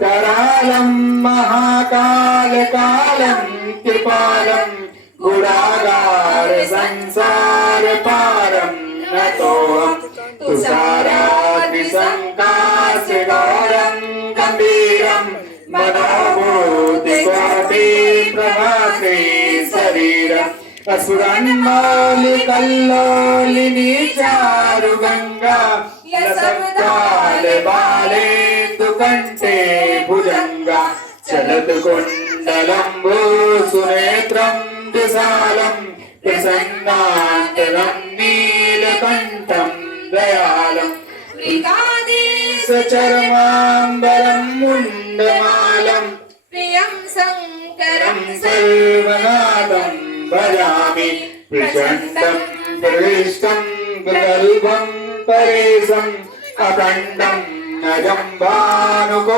करालं महाकालकालं कृपालं गुणागार संसार पारं नतोऽहं तुषाराद्रिसङ्काशगौरं गम्भीरं मनोभूतिकोटि प्रभाते शरीरम् असुरन्मौलिकल्लोलिनी चारुगङ्गा लसत्कालबालेन्दु कण्ठे भुजङ्गा चलत्कुण्डलम्बो सुनेत्रं विशालं प्रसन्नान्तरं नीलकण्ठं दयालं सचर्माम्बरं मुण्डमालं प्रियं शङ्करं सर्वनाथं भजामि प्रचण्डं प्रविष्टं प्रगल्भं परेशम् अखण्डं नजं भानुकोटिप्रकाशं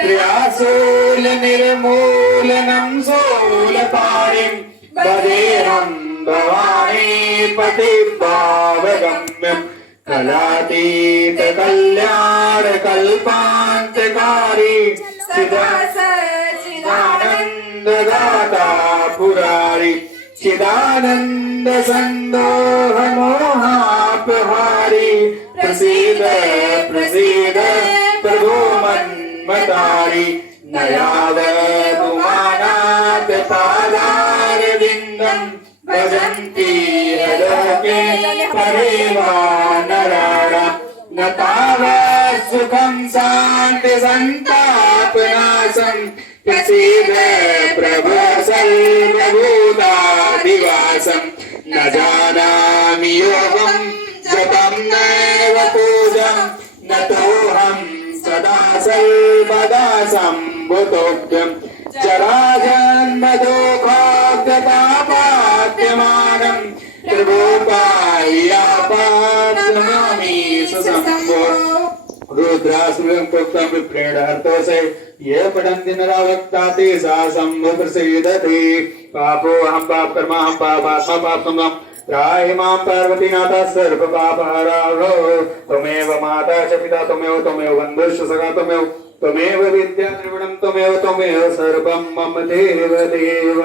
क्रियाशूलनिर्मूलनं शूलपाणिं भजेऽहं भवानी पतिभावगम्यं कलातीतकल्याणकल्पान्तकारी चिदानन्ददाता पुरारी चिदानन्द सन्दोहमोहापहारी प्रसीद प्रसीद प्रभो मन्मतारी नयावतुमानाथ पादारविन्दं भजन्ति लोके परेवा नराणा न तावत् सुखं शान्ति सन्तापनाशं प्रसीद प्रभो सर्वभूताधिवासं न जानामि योगं जपं नैव पूजं नतोऽहं सदा सर्वदा सम्भुतोऽभ्यं जराजन्मदुःखोऽगतापाद्यमानं त्रिभुपायापाद्यमामि सुसम्भो रुद्रासुरं प्रोक्तं विप्रेण हर्तोसे ये पठन्ति नरावक्ताते सा सम्भो प्रसीदति पापो अहं पाप कर्मा अहं पापात्मा पापं त्राहि मां पार्वतीनाथ सर्व पापहरो त्वमेव माता च पिता त्वमेव बन्धुश्च सखा त्वमेव विद्या त्रिगुणं त्वमेव सर्वं मम देव देव।